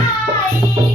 Bye.